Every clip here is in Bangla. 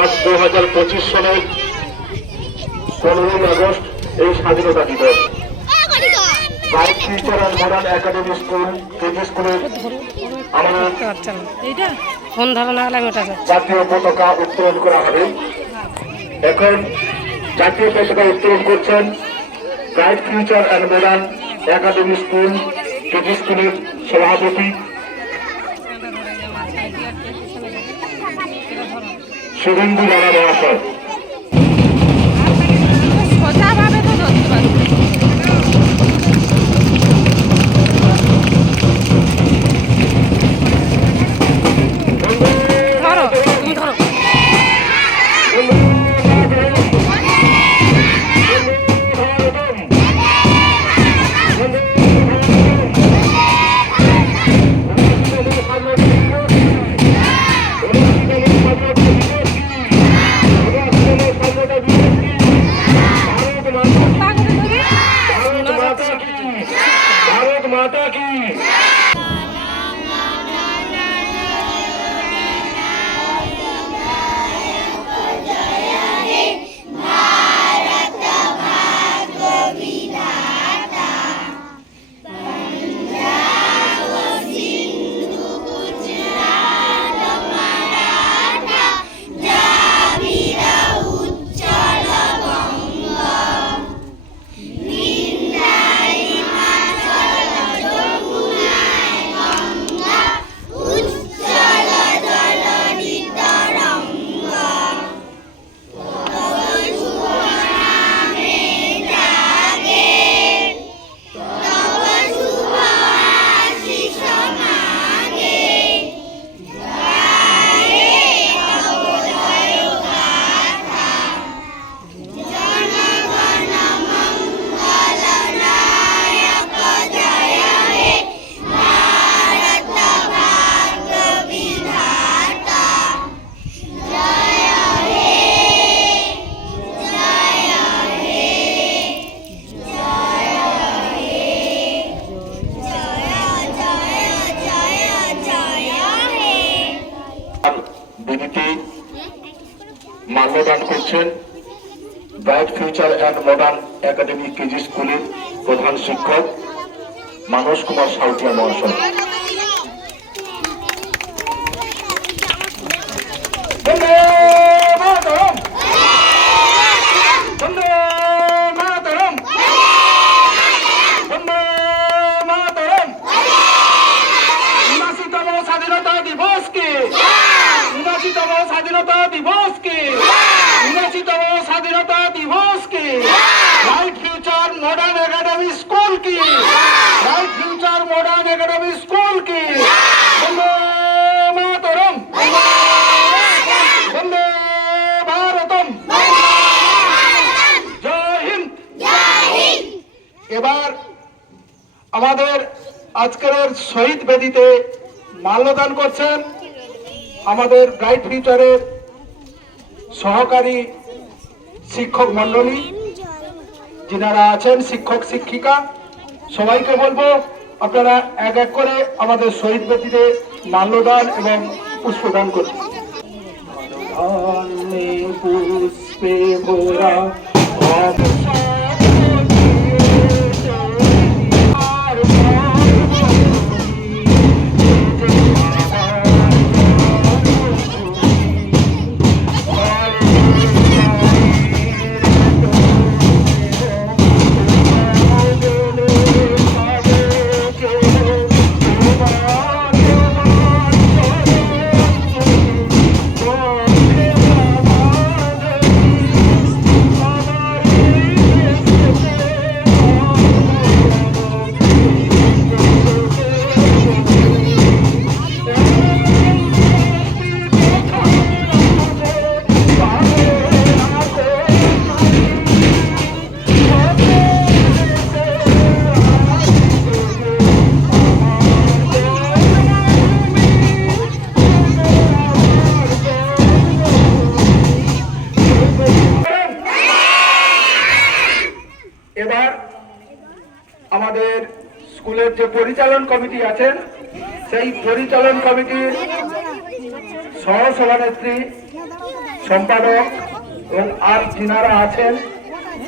আজ দু হাজার পঁচিশ সালের পনেরোই আগস্ট এই স্বাধীনতা দিবস। Guide future and modern academy school KG স্কুলের আমাদের ফোন ধরো না হলে জাতীয় পতাকা উত্তোলন করা হবে। এখন জাতীয় পতাকা উত্তোলন করছেন future and modern academy school KG স্কুলের সভাপতি শুভেন্দু রানা মহাশয় ভারত মাতা করছেন bright future and modern academy KG স্কুলের প্রধান শিক্ষক মানস কুমার সাউটিয়া মহাশয়। কি? Right future modern academy school কি? বন্দে মাতরম বন্দে ভারতম জয় হিন্দ এবার আমাদের আজকের শহীদ বেদিতে মাল্যদান করছেন আমাদের ব্রাইট ফিউচারের সহকারী শিক্ষক মন্ডলী যিনারা আছেন শিক্ষক, শিক্ষিকা, সবাইকে বলব, আপনারা এক এক করে আমাদের শহীদ ব্যক্তিতে মাল্যদান এবং পুষ্পদান করুন। পুষ্পে ভরা আমাদের স্কুলের যে পরিচালন কমিটি আছেন, সেই পরিচালন কমিটির সহ সভানেত্রী সম্পাদক এবং আর যিনারা আছেন।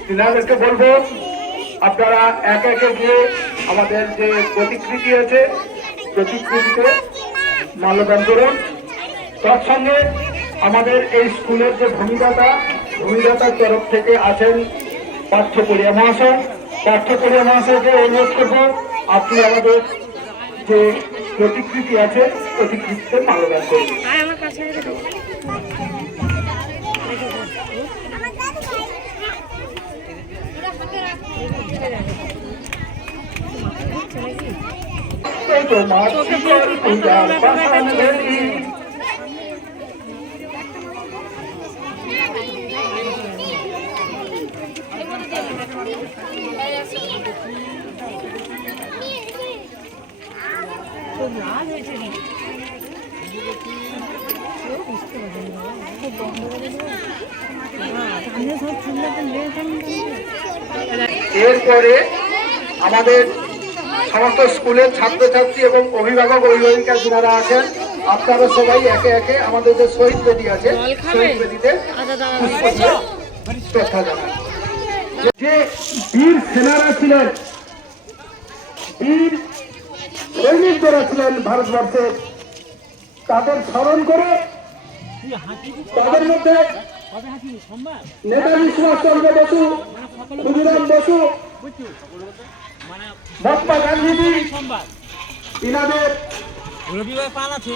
তিনাদেরকে বলব, আপনারা এক একে গিয়ে আমাদের যে প্রতিকৃতি আছে, প্রতিকৃতিতে মাল্যদান করুন। তৎসঙ্গে আমাদের এই স্কুলের যে ভূমিদাতা, ভূমিদাতার তরফ থেকে আছেন পার্থ মহাশয়। করিয়া মহাশয়কে অনুরোধ করব আপনি আমাদের যে প্রতিকৃতি আছে প্রতিকৃতিতে মাল্যদান কাছে তোমার এরপরে আমাদের সমস্ত স্কুলের ছাত্রছাত্রী এবং অভিভাবক অভিভাবিকা যারা আছেন আপনারা সবাই একে একে আমাদের যে শহীদ বেদি আছে শহীদ বেদিতে দাদা শ্রদ্ধা জানান যে বীর সেনারা ছিলেন বীর সৈনিক যারা ছিলেন ভারতবর্ষে। তাদের স্মরণ করে তাদের মধ্যে নেতাজি সুভাষচন্দ্র বসু, ক্ষুদিরাম বসু, মহাত্মা গান্ধীজি, ইনাদের রবিবার পাল আছে।